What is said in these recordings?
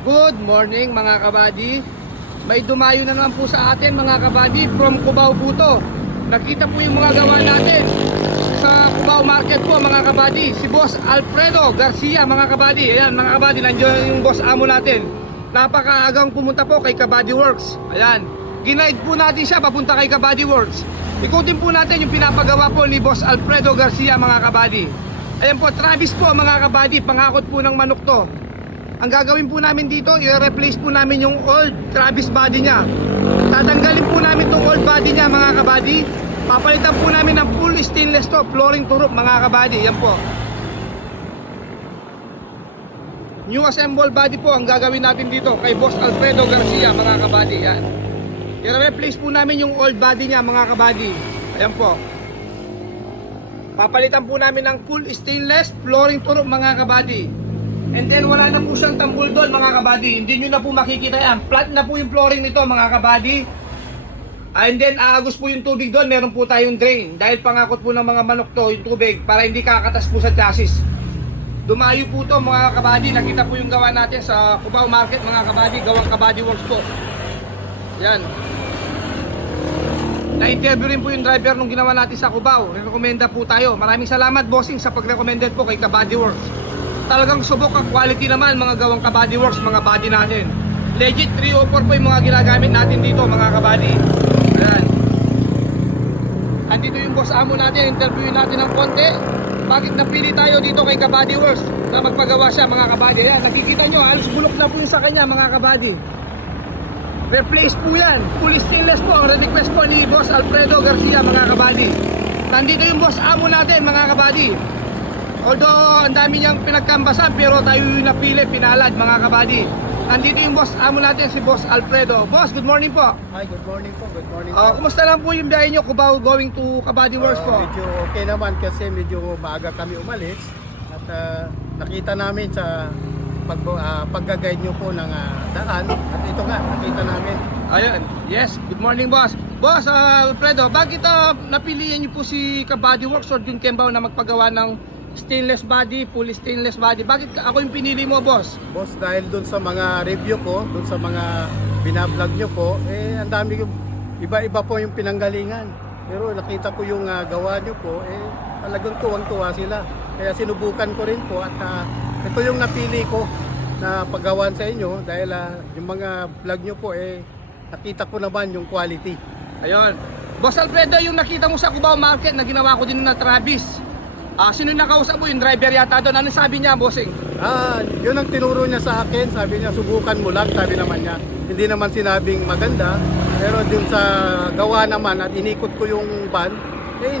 Good morning mga kabady. May dumayo na naman po sa atin mga kabady from Cubao po to. Nakita po yung mga gawa natin sa Cubao Market po mga kabady. Si Boss Alfredo Garcia mga kabady. Ayan mga kabady, nandiyan yung boss amo natin. Napakaagang pumunta po kay Kabady Works. Ayan, ginaid po natin siya papunta kay Kabady Works. Ikutin po natin yung pinapagawa po ni Boss Alfredo Garcia mga kabady. Ayan po, Travis po mga kabady, pangakot po ng manok to. Ang gagawin po namin dito, i-replace po namin yung old Travis body niya. Tatanggalin po namin itong old body niya mga kabady. Papalitan po namin ng full stainless to, flooring turup mga kabady. Yan po. New assemble body po ang gagawin natin dito kay Boss Alfredo Garcia mga kabady. Yan. I-replace po namin yung old body niya mga kabady. Ayan po. Papalitan po namin ng full stainless, flooring turup mga kabady. And then wala na po siyang tambol doon mga kabady. Hindi nyo na po makikita yan. Flat na po yung flooring nito mga kabady. And then aagos po yung tubig doon. Meron po tayong drain. Dahil pangakot po ng mga manok to yung tubig para hindi kakatas po sa chassis. Dumayo po to mga kabady. Nakita po yung gawa natin sa Cubao Market mga kabady. Gawang Kabady Works po. Yan. Na-interview rin po yung driver nung ginawa natin sa Cubao. Rekomenda po tayo. Maraming salamat bossing sa pag-recommended po kay Kabady Works. Talagang subok ang quality naman mga gawang Kabady Works, mga body natin. Legit 304 po yung mga ginagamit natin dito mga kabady. Ayan. Andito yung boss amo natin, interviewin natin ng konti. Bakit napili tayo dito kay Kabady Works na magpagawa siya mga kabady. Ayan, nakikita nyo, halos bulok na po yung sa kanya mga kabady. Replace po yan, full stainless po ang request po ni Boss Alfredo Garcia mga kabady. Nandito yung boss amo natin mga kabady. Although ang dami niyang pinagkambasan pero tayo yung napili, pinalad mga kabady. Nandito yung boss amo natin si Boss Alfredo. Boss, good morning po. Hi, good morning po. Good morning po. Kumusta lang po yung biyahe nyo Cubao going to Kabady Works po? Medyo okay naman kasi medyo maaga kami umalis at nakita namin sa pag-guide nyo po ng daan at ito nga, nakita namin. Ayun, yes, good morning boss. Boss Alfredo, bakit napilihan nyo po si Kabady Works or yung Kembao na magpagawa ng stainless body, full stainless body? Bakit ako yung pinili mo boss? Boss, dahil dun sa mga review ko, dun sa mga binablog nyo po, ang dami iba-iba po yung pinanggalingan. Pero nakita ko yung gawa nyo po, talagang tuwang-tuwa sila. Kaya sinubukan ko rin po at ito yung napili ko na paggawan sa inyo dahil yung mga vlog nyo po, nakita ko naman yung quality. Ayun. Boss Alfredo, yung nakita mo sa Cubao Market na ginawa ko din na Travis. Sino yung nakausap mo? Yung driver yata doon. Ano sabi niya, bossing? Yun ang tinuro niya sa akin. Sabi niya, subukan mo lang. Sabi naman niya, hindi naman sinabing maganda. Pero dun sa gawa naman at inikot ko yung van,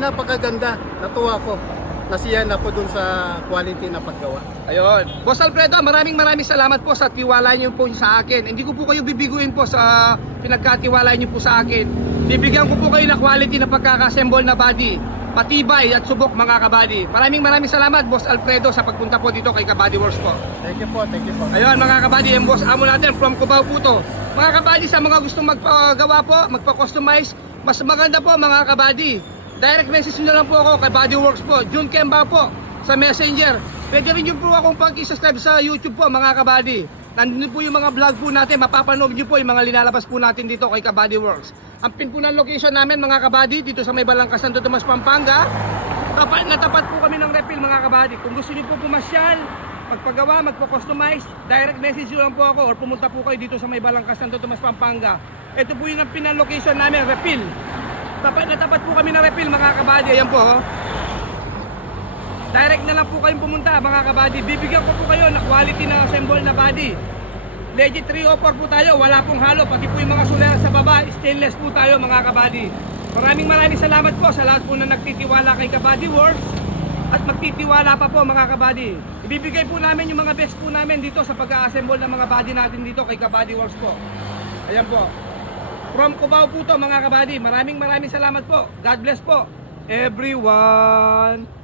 napakaganda. Natuwa ko. Nasiyan ako dun sa quality na paggawa. Ayun. Boss Alfredo, maraming salamat po sa tiwala niyo po sa akin. Hindi ko po kayo bibiguin po sa pinagkatiwala niyo po sa akin. Bibigyan ko po kayo na quality na pagkakassemble na body. Patibay at subok mga kabady. Maraming salamat Boss Alfredo sa pagpunta po dito kay Kabady Works po. Thank you po, thank you po. Ayun mga kabady, yung boss amo natin from Cubao po to. Mga kabady, sa mga gustong magpagawa po, magpa-customize, mas maganda po mga kabady. Direct message nyo lang po ako kay Kabady Works po. Jun Kemba po sa Messenger. Pwede rin nyo po akong pag-subscribe sa YouTube po mga kabady. Nandun po yung mga vlog po natin, mapapanood nyo po yung mga linalabas po natin dito kay Kabady Works. Ang pin po ng location namin mga kabady, dito sa may Balangkas, Santo Tomas, Pampanga. Natapat po kami ng refill mga kabady. Kung gusto nyo po pumasyal, magpagawa, magpo-customize, direct message nyo lang po ako or pumunta po kayo dito sa may Balangkas, Santo Tomas, Pampanga. Ito po yung pin ng location namin, refill. Natapat po kami ng refill mga kabady. Ayan po. Direct na lang po kayong pumunta mga kabady. Bibigyan ko po kayo na quality na assemble na body. Legit 304 po tayo, wala pong halo. Pati po yung mga sulera sa baba, stainless po tayo mga kabady. Maraming salamat po sa lahat po na nagtitiwala kay Kabady Works. At magtitiwala pa po mga kabady. Ibibigay po namin yung mga best po namin dito sa pag-assemble ng mga body natin dito kay Kabady Works po. Ayan po. From Cubao po to mga kabady. Maraming salamat po. God bless po everyone.